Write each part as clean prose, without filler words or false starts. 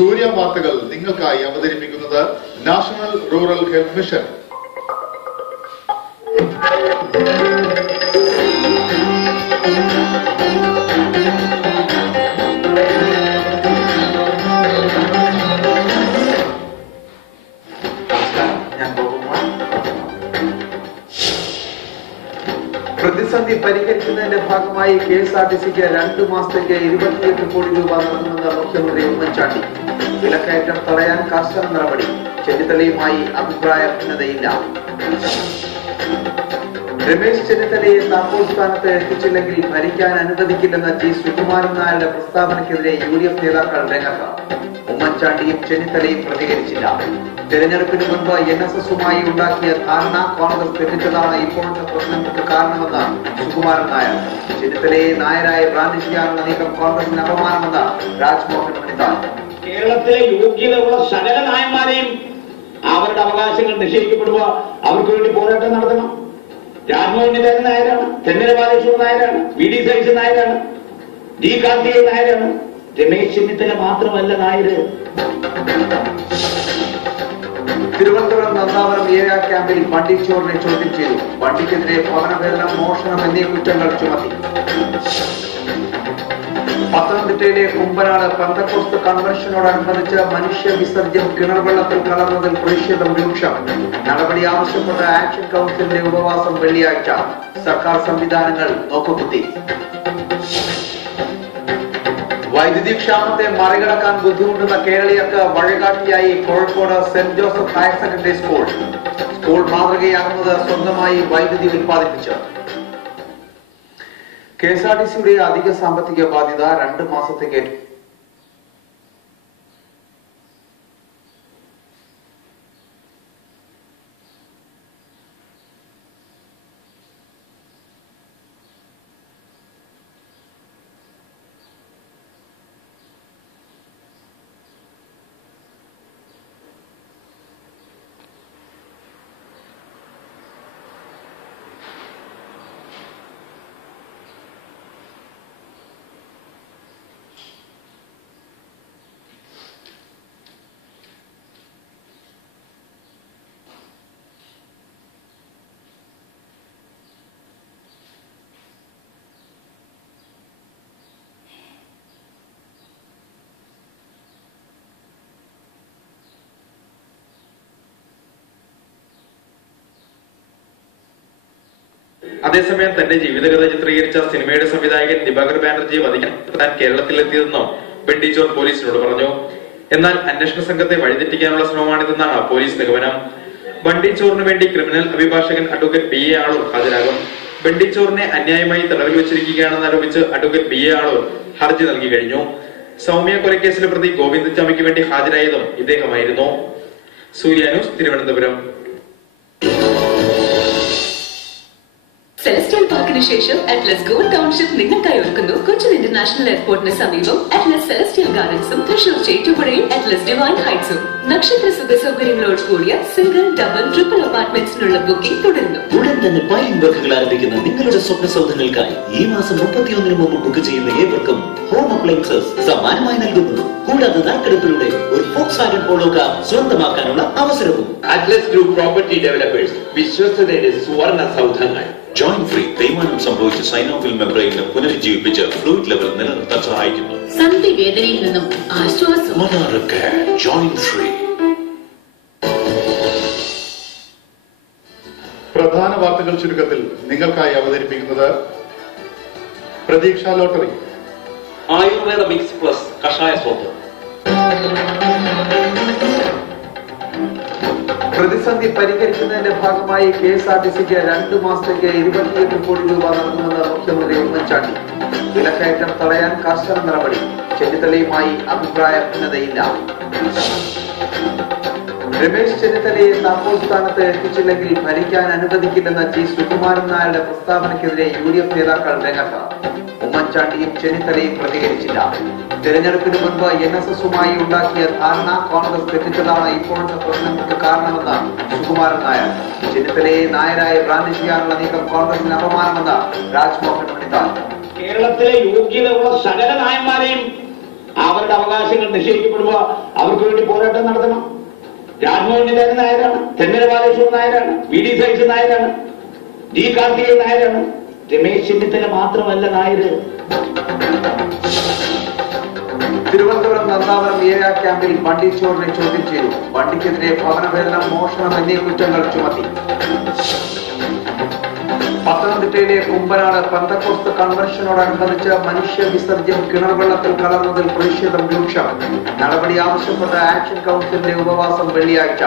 സൂര്യ വാർത്തകൾ നിങ്ങൾക്കായി അവതരിപ്പിക്കുന്നത് നാഷണൽ റൂറൽ ഹെൽത്ത് മിഷൻ. പ്രതിസന്ധി പരിഹരിക്കുന്നതിന്റെ ഭാഗമായി KSRTCക്ക് 2 മാസത്തേക്ക് 28 കോടി രൂപ നൽകുമെന്ന് മുഖ്യമന്ത്രി ഉമ്മൻചാണ്ടി. വിലക്കയറ്റം തടയാൻ കർശന നടപടി. ചെന്നിത്തലയുമായി അഭിപ്രായ ഭിന്നതയില്ല. രമേശ് ചെന്നിത്തലയെ താക്കോൽ സ്ഥാനത്ത് എത്തിച്ചില്ലെങ്കിൽ ഭരിക്കാൻ അനുവദിക്കില്ലെന്ന G. സുകുമാരൻ നായരുടെ പ്രസ്താവനയ്ക്കെതിരെ UDF നേതാക്കൾ രംഗത്ത്. ഉമ്മൻചാണ്ടിയും ചെന്നിത്തലയും പ്രതികരിച്ചില്ല. തെരഞ്ഞെടുപ്പിന് മുൻപ് NSSുമായി ഉണ്ടാക്കിയ ധാരണ കോൺഗ്രസ് തെറ്റിച്ചതാണ് ഇപ്പോഴത്തെ പ്രശ്നങ്ങൾക്ക് കാരണമെന്ന് സുകുമാരൻ നായർ. ചെന്നിത്തലയെ നായരായി ബ്രാൻഡ് ചെയ്യാനുള്ള നീക്കം കോൺഗ്രസിന് അപമാനമെന്ന് രാജ്മോഹൻ ഉണ്ണിത്താൻ. കേരളത്തിലെ യോഗ്യതയുള്ള സകല നായന്മാരെയും അവരുടെ അവകാശങ്ങൾ നിഷേധിക്കപ്പെടുമ്പോൾ അവർക്ക് വേണ്ടി പോരാട്ടം നടത്തണം. രാജ്മോഹൻ ഉണ്ണിത്താൻ നായരാണ്, തെന്നല ബാലകൃഷ്ണൻ നായരാണ്, VD സതീശൻ നായരാണ്, D. കാർത്തികേയൻ നായരാണ്. രമേശ് ചെന്നിത്തല മാത്രമല്ല നായര്. തിരുവനന്തപുരം നന്ദാവരം ഏരിയ ക്യാമ്പിൽ വണ്ടി ചോറിനെ ചോദ്യം ചെയ്തു. വണ്ടിക്കെതിരെ ഭവനഭേദനം, മോഷണം എന്നീ കുറ്റങ്ങൾ ചുമത്തി. പത്തനംതിട്ടയിലെ കുമ്പനാട് പെന്തക്കോസ്ത് കൺവെൻഷനോടനുബന്ധിച്ച് മനുഷ്യ വിസർജ്യം കിണർ വെള്ളത്തിൽ കലർന്നതിൽ പ്രതിഷേധം രൂക്ഷം. നടപടി ആവശ്യപ്പെട്ട ആക്ഷൻ കൗൺസിലിന്റെ ഉപവാസം വെള്ളിയാഴ്ച. സർക്കാർ സംവിധാനങ്ങൾ നോക്കുകുത്തി. വൈദ്യുതി ക്ഷാമത്തെ മറികടക്കാൻ ബുദ്ധിമുട്ടുന്ന കേരളീയർക്ക് വഴികാട്ടിയായി Kozhikode Saint Joseph higher secondary school. School മാതൃകയാകുന്നത് സ്വന്തമായി വൈദ്യുതി ഉൽപ്പാദിപ്പിച്ച്. KSRTCയുടെ അധിക സാമ്പത്തിക ബാധ്യത 2 മാസത്തേക്ക് അതേസമയം തന്റെ ജീവിതകഥ ചിത്രീകരിച്ച സിനിമയുടെ സംവിധായകൻ ദിവാകർ ബാനർജിയെ വധിക്കാൻ താൻ കേരളത്തിലെത്തിയതെന്നും ബെണ്ടിച്ചോർ പോലീസിനോട് പറഞ്ഞു. എന്നാൽ അന്വേഷണ സംഘത്തെ വഴിതെറ്റിക്കാനുള്ള ശ്രമമാണിതെന്നാണ് പോലീസ് നിഗമനം. ബണ്ടിച്ചോറിന് വേണ്ടി ക്രിമിനൽ അഭിഭാഷകൻ അഡ്വക്കേറ്റ് BA ആളൂർ ഹാജരാകും. ബണ്ടിച്ചോറിനെ അന്യായമായി തടവിൽ വെച്ചിരിക്കുകയാണെന്ന് ആരോപിച്ച് അഡ്വക്കേറ്റ് BA ആളൂർ ഹർജി നൽകി കഴിഞ്ഞു. സൗമ്യ കൊലക്കേസിലെ പ്രതി ഗോവിന്ദച്ചാമിക്ക് വേണ്ടി ഹാജരായതും ഇദ്ദേഹമായിരുന്നു. സൂര്യ ന്യൂസ്, തിരുവനന്തപുരം. സെലസ്റ്റിയൽ പാർക്കിന് ശേഷം അറ്റ്ലസ് ഗോൾഡ് ടൗൺഷിപ്പ് നിങ്ങൾക്കായി ഒരുക്കുന്നു കൊച്ചിൻ ഇന്റർനാഷണൽ എയർപോർട്ടിന് സമീപം അറ്റ്ലസ് സെലസ്റ്റിയൽ ഗാർഡൻസും തൃശൂർ ചേറ്റുപുഴയിൽ അറ്റ്ലസ് ഡിവൈൻ ഹൈറ്റ്സും. നക്ഷത്ര സുഖ സൗകര്യങ്ങളോട് കൂടിയ സിംഗിൾ, ഡബിൾ, ട്രിപ്പിൾ അപ്പാർട്ട്മെന്റ്സിനുള്ള ബുക്കിംഗ് തുടരുന്നു. ഉടൻ തന്നെ ബൈലിംഗ് വർക്കുകൾ ആരംഭിക്കുന്ന നിങ്ങളുടെ സ്വപ്ന സൗധങ്ങൾക്കായി ഈ മാസം 31 മുമ്പ് ബുക്ക് ചെയ്യുന്ന ഏവർക്കും ഹോം അപ്ലയൻസസ് സമ്മാനമായി നൽകുന്നു. കൂടാതെ നറുക്കെടുപ്പിലൂടെ ഒരു Volkswagen Polo കാർ സ്വന്തമാക്കാനുള്ള അവസരവും. അറ്റ്ലസ് ഗ്രൂപ്പ് പ്രോപ്പർട്ടി ഡെവലപ്പേഴ്സ്, വിശ്വസ്തതയുടെ സുവർണ സൗധങ്ങൾ. ജോയിന്റ് ഫ്രീ തേയ്മാനം സംഭവിച്ച സൈനോവിൽ മെംബ്രെയിനെ പുനരുജ്ജീവിപ്പിച്ച് ഫ്ലൂയിഡ് ലെവൽ നിലനിർത്താൻ സഹായിക്കുന്നു. സന്ധി വേദനയിൽ നിന്നും ആശ്വാസം. Joint free. പ്രധാന വാർത്തകൾ ചുരുക്കത്തിൽ നിങ്ങൾക്കായി അവതരിപ്പിക്കുന്നത് പ്രതീക്ഷ ലോട്ടറി. ആയുർവേദ മിക്സ് പ്ലസ് കഷായ സോപ്പ്. പ്രതിസന്ധി പരിഹരിക്കുന്നതിന്റെ ഭാഗമായി KSRTCക്ക് 2 മാസത്തേക്ക് 28 കോടി രൂപ നൽകുമെന്ന് മുഖ്യമന്ത്രി ഉമ്മൻചാണ്ടി. വിലക്കയറ്റം തടയാൻ കർശന നടപടി. ചെന്നിത്തലയുമായി അഭിപ്രായ ഭിന്നതയില്ല. രമേശ് ചെന്നിത്തലയെ താക്കോൽ സ്ഥാനത്ത് എത്തിച്ചില്ലെങ്കിൽ ഭരിക്കാൻ അനുവദിക്കില്ലെന്ന G. സുകുമാരൻ നായരുടെ പ്രസ്താവനയ്ക്കെതിരെ UDF നേതാക്കൾ രംഗത്ത്. ഉമ്മൻചാണ്ടിയും ചെന്നിത്തലയും പ്രതികരിച്ചില്ല. തെരഞ്ഞെടുപ്പിന് മുൻപ് NSSുമായി ഉണ്ടാക്കിയ ധാരണ കോൺഗ്രസ് തെറ്റിച്ചതാണ് ഇപ്പോഴത്തെ പ്രശ്നങ്ങൾക്ക് കാരണമെന്ന് സുകുമാരൻ നായർ. ചെന്നിത്തലയെ നായരായി ബ്രാൻഡ് ചെയ്യാനുള്ള നീക്കം കോൺഗ്രസിന് അപമാനമെന്ന് രാജ്മോഹൻ ഉണ്ണിത്താൻ. കേരളത്തിലെ യോഗ്യതയുള്ള സകല നായന്മാരെയും അവരുടെ അവകാശങ്ങൾ നിഷേധിക്കപ്പെടുമ്പോൾ അവർക്ക് വേണ്ടി പോരാട്ടം നടത്തണം. രാജ്മോഹൻ ഉണ്ണിത്താൻ നായരാണ്, തെന്നല ബാലകൃഷ്ണൻ നായരാണ്, വി.ഡി. സതീശൻ നായരാണ്, ജി. കാർത്തികേയൻ നായരാണ്. രമേശ് ചെന്നിത്തല മാത്രമല്ല നായര്. തിരുവനന്തപുരം നന്ദാവരം ഏഴാം ക്യാമ്പിൽ ബണ്ടി ചോറിനെ ചോദ്യം ചെയ്തു. ബണ്ടിക്കെതിരെ ഭവനഭേദനം, മോഷണം എന്നീ കുറ്റങ്ങൾ ചുമത്തി. പത്തനംതിട്ടയിലെ കുമ്പനാട് പെന്തക്കോസ്ത് കൺവെൻഷനോടനുബന്ധിച്ച് മനുഷ്യ വിസർജ്യം കിണർ വെള്ളത്തിൽ കലർന്നതിൽ പ്രതിഷേധം രൂക്ഷം. നടപടി ആവശ്യപ്പെട്ട ആക്ഷൻ കൗൺസിലിന്റെ ഉപവാസം വെള്ളിയാഴ്ച.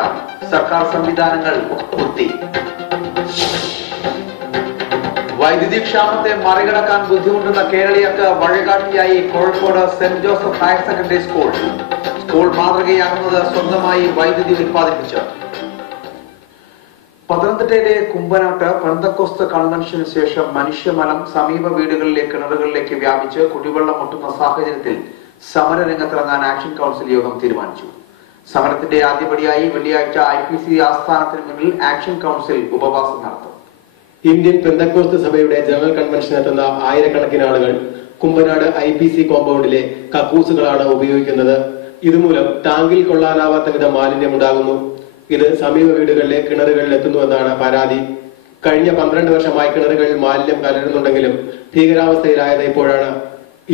സർക്കാർ സംവിധാനങ്ങൾ മുക്തി. വൈദ്യുതി ക്ഷാമത്തെ മറികടക്കാൻ ബുദ്ധിമുട്ടുന്ന കേരളീയർക്ക് വഴികാട്ടിയായി Kozhikode Saint Joseph higher secondary school. School മാതൃകയാകുന്നത് സ്വന്തമായി വൈദ്യുതി ഉൽപ്പാദിപ്പിച്ച്. പത്തനംതിട്ടയിലെ കുമ്പനാട്ട് പെന്തക്കോസ്ത് കൺവെൻഷന് ശേഷം മനുഷ്യമലം സമീപ വീടുകളിലെ കിണറുകളിലേക്ക് വ്യാപിച്ച് കുടിവെള്ളം മുട്ടുന്ന സാഹചര്യത്തിൽ സമരരംഗത്തിറങ്ങാൻ ആക്ഷൻ കൗൺസിൽ യോഗം തീരുമാനിച്ചു. സമരത്തിന്റെ ആദ്യപടിയായി വെള്ളിയാഴ്ച IPC ആസ്ഥാനത്തിന് മുന്നിൽ ആക്ഷൻ കൗൺസിൽ ഉപവാസം നടത്തും. ഇന്ത്യൻ പെന്തക്കോസ്ത് സഭയുടെ ജനറൽ കൺവെൻഷൻ എത്തുന്ന ആയിരക്കണക്കിന് ആളുകൾ കുമ്പനാട് IPC കോമ്പൗണ്ടിലെ കക്കൂസുകളാണ് ഉപയോഗിക്കുന്നത്. ഇതുമൂലം ടാങ്കിൽ കൊള്ളാനാവാത്ത വിധം മാലിന്യമുണ്ടാകുന്നു. ഇത് സമീപ വീടുകളിലെ കിണറുകളിൽ എത്തുന്നുവെന്നാണ് പരാതി. കഴിഞ്ഞ 12 വർഷമായി കിണറുകളിൽ മാലിന്യം കലരുന്നുണ്ടെങ്കിലും ഭീകരാവസ്ഥയിലായത് ഇപ്പോഴാണ്.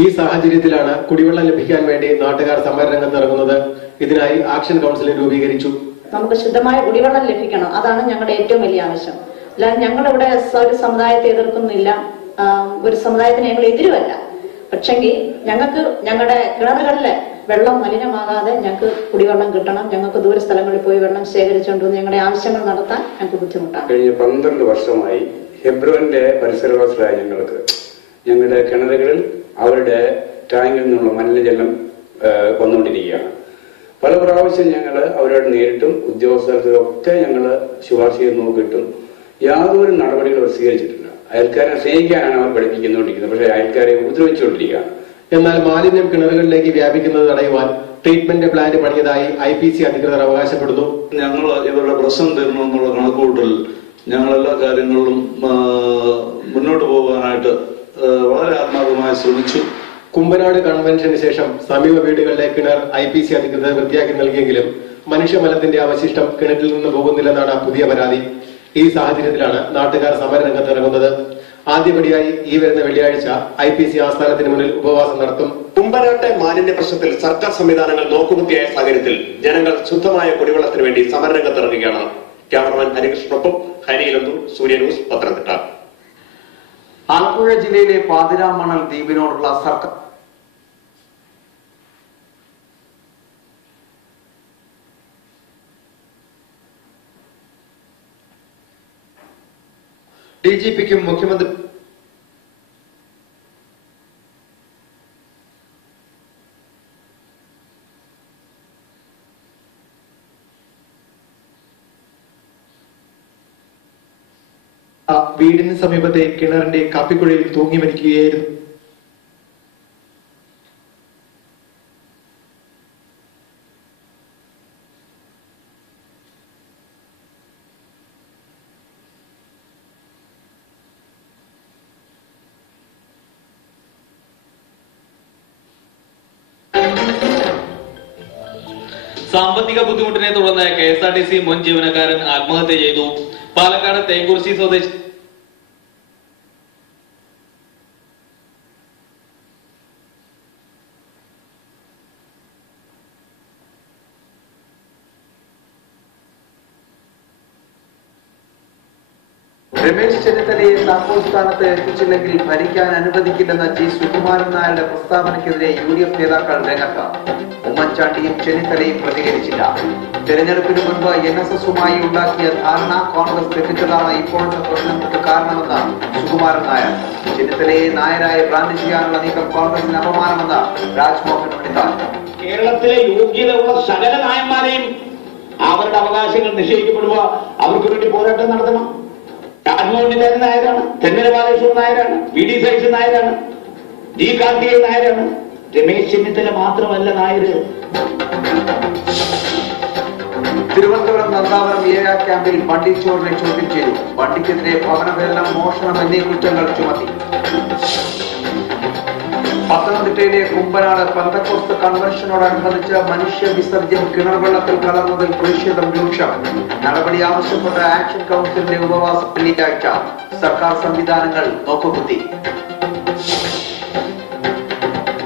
ഈ സാഹചര്യത്തിലാണ് കുടിവെള്ളം ലഭിക്കാൻ വേണ്ടി നാട്ടുകാർ സമരരംഗത്ത് ഇറങ്ങുന്നത്. ഇതിനായി ആക്ഷൻ കൗൺസിൽ രൂപീകരിച്ചു. നമുക്ക് ശുദ്ധമായ കുടിവെള്ളം ലഭിക്കണം, അതാണ് ഞങ്ങളുടെ ഏറ്റവും വലിയ ആവശ്യം. അല്ലാതെ ഞങ്ങളിവിടെ ഒരു സമുദായത്തെ എതിർക്കുന്നില്ല, ഒരു സമുദായത്തിന് ഞങ്ങൾ എതിരുമല്ല. പക്ഷെങ്കിൽ ഞങ്ങൾക്ക് ഞങ്ങളുടെ കിണറുകളിലെ വെള്ളം മലിനമാകാതെ ഞങ്ങൾക്ക് കുടിവെള്ളം കിട്ടണം. ഞങ്ങൾക്ക് ദൂര സ്ഥലങ്ങളിൽ പോയി വെള്ളം ശേഖരിച്ചുകൊണ്ടുവന്ന് ഞങ്ങളുടെ ആവശ്യങ്ങൾ നടത്താൻ ഞങ്ങൾക്ക് ബുദ്ധിമുട്ടാണ്. കഴിഞ്ഞ 12 വർഷമായി ഹെബ്രോന്റെ പരിസരവാസികളായ ഞങ്ങൾക്ക് ഞങ്ങളുടെ കിണറുകളിൽ അവരുടെ ടാങ്കിൽ നിന്നുള്ള മലിനജലം വന്നുകൊണ്ടിരിക്കുകയാണ്. പല പ്രാവശ്യം ഞങ്ങൾ അവരോട് നേരിട്ടും ഉദ്യോഗസ്ഥർക്കൊക്കെ ഞങ്ങൾ ശുപാർശ ചെയ്ത് നോക്കിയിട്ടും യാതൊരു നടപടികളും അവർ സ്വീകരിച്ചിട്ടില്ല. അയൽക്കാരെ സ്നേഹിക്കാനാണ് അവർ പഠിപ്പിക്കുന്നുകൊണ്ടിരിക്കുന്നത്, പക്ഷേ അയൽക്കാരെ ഉപദ്രവിച്ചുകൊണ്ടിരിക്കുകയാണ്. എന്നാൽ മാലിന്യം കിണറുകളിലേക്ക് വ്യാപിക്കുന്നത് തടയുവാൻ ട്രീറ്റ്മെന്റ് പ്ലാന്റ് പണിയതായി IPC അധികൃതർ അവകാശപ്പെടുന്നു. ഞങ്ങൾ ഇവരുടെ പ്രശ്നം തീരണമെന്നുള്ള കണക്കുകൂട്ടൽ ഞങ്ങൾ എല്ലാ കാര്യങ്ങളിലും മുന്നോട്ട് പോകാനായിട്ട് വളരെ ആത്മാർത്ഥമായി ശ്രമിച്ചു. കുമ്പനാട് കൺവെൻഷന് ശേഷം സമീപ വീടുകളിലെ കിണർ IPC അധികൃതർ വൃത്തിയാക്കി നൽകിയെങ്കിലും മനുഷ്യമലത്തിന്റെ അവശിഷ്ടം കിണറ്റിൽ നിന്ന് പോകുന്നില്ലെന്നാണ് പുതിയ പരാതി. ഈ സാഹചര്യത്തിലാണ് നാട്ടുകാർ സമരരംഗത്ത് ഇറങ്ങുന്നത്. ആദ്യപടിയായി ഈ വരുന്ന വെള്ളിയാഴ്ച IPC ആസ്ഥാനത്തിന് മുന്നിൽ ഉപവാസം നടത്തും. കുമ്പനാട്ടെ മാലിന്യ പ്രശ്നത്തിൽ സർക്കാർ സംവിധാനങ്ങൾ നോക്കുകുത്തിയായ സാഹചര്യത്തിൽ ജനങ്ങൾ ശുദ്ധമായ കുടിവെള്ളത്തിന് വേണ്ടി സമരരംഗത്തിറങ്ങുകയാണ്. ക്യാമറമാൻ ഹരികൃഷ്ണനൊപ്പം ഹരിയിലന്തൂർ, സൂര്യ ന്യൂസ്, പത്തനംതിട്ട. ആലപ്പുഴ ജില്ലയിലെ പാതിരാമണൽ ദ്വീപിനോടുള്ള സർക്കാർ DGPക്കും മുഖ്യമന്ത്രി വീടിന് സമീപത്തെ കിണറിന്റെ കാപ്പിക്കുഴയിൽ തൂങ്ങി മരിക്കുകയായിരുന്നു. സാമ്പത്തിക ബുദ്ധിമുട്ടിനെ തുടർന്ന് KSRTC മുൻ ജീവനക്കാരൻ ആത്മഹത്യ ചെയ്തു. പാലക്കാട് തേങ്കുറിശി സ്വദേശി രമേശ് ചെന്നിത്തലയെ താക്കോൽ സ്ഥാനത്ത് എത്തിച്ചില്ലെങ്കിൽ ഭരിക്കാൻ അനുവദിക്കില്ലെന്ന G. സുകുമാരൻ നായരുടെ പ്രസ്താവനയ്ക്കെതിരെ UDF നേതാക്കൾ രംഗത്ത്. ഉമ്മൻചാണ്ടിയും ചെന്നിത്തലയും പ്രതികരിച്ചില്ല. തെരഞ്ഞെടുപ്പിന് മുൻപ് NSSുമായി ഉണ്ടാക്കിയ ധാരണ കോൺഗ്രസ് തെറ്റിച്ചതാണ് ഇപ്പോഴത്തെ പ്രശ്നങ്ങൾക്ക് കാരണമെന്ന് സുകുമാരൻ നായർ. ചെന്നിത്തലയെ നായരായി ബ്രാൻഡ് ചെയ്യാനുള്ള നീക്കം കോൺഗ്രസിന് അപമാനമെന്ന് രാജ്മോഹൻ ഉണ്ണിത്താൻ. കേരളത്തിലെ യോഗ്യതയുള്ള സകല നായന്മാരെയും അവരുടെ അവകാശങ്ങൾ നിഷേധിക്കപ്പെടുമ്പോൾ അവർക്ക് വേണ്ടി പോരാട്ടം നടത്തണം. രാജ്മോഹൻ ഉണ്ണിത്താൻ നായരാണ്, തെന്നല ബാലകൃഷ്ണൻ നായരാണ്, വി.ഡി. സതീശൻ നായരാണ്, ജി. കാർത്തികേയൻ നായരാണ്. രമേശ് ചെന്നിത്തല മാത്രമല്ല നായര്. തിരുവനന്തപുരം നന്ദാവരം ഏഴാം ക്യാമ്പിൽ ബണ്ടി ചോറിനെ ചോദ്യം ചെയ്തു. ബണ്ടിക്കെതിരെ ഭവനഭേദനം, മോഷണം എന്നീ കുറ്റങ്ങൾ ചുമത്തി. പത്തനംതിട്ടയിലെ കുമ്പനാട് പെന്തക്കോസ്ത് കൺവെൻഷനോടനുബന്ധിച്ച് മനുഷ്യ വിസർജ്യം കിണർ വെള്ളത്തിൽ കലർന്നതിൽ പ്രതിഷേധം രൂക്ഷം. നടപടി ആവശ്യപ്പെട്ട ആക്ഷൻ കൗൺസിലിന്റെ ഉപവാസ വെള്ളിയാഴ്ച. സർക്കാർ സംവിധാനങ്ങൾ നോക്കുകുത്തി.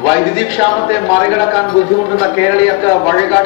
വൈദ്യുതി ക്ഷാമത്തെ മറികടക്കാൻ ബുദ്ധിമുട്ടുന്ന കേരളീയർക്ക് വഴികാട്ടി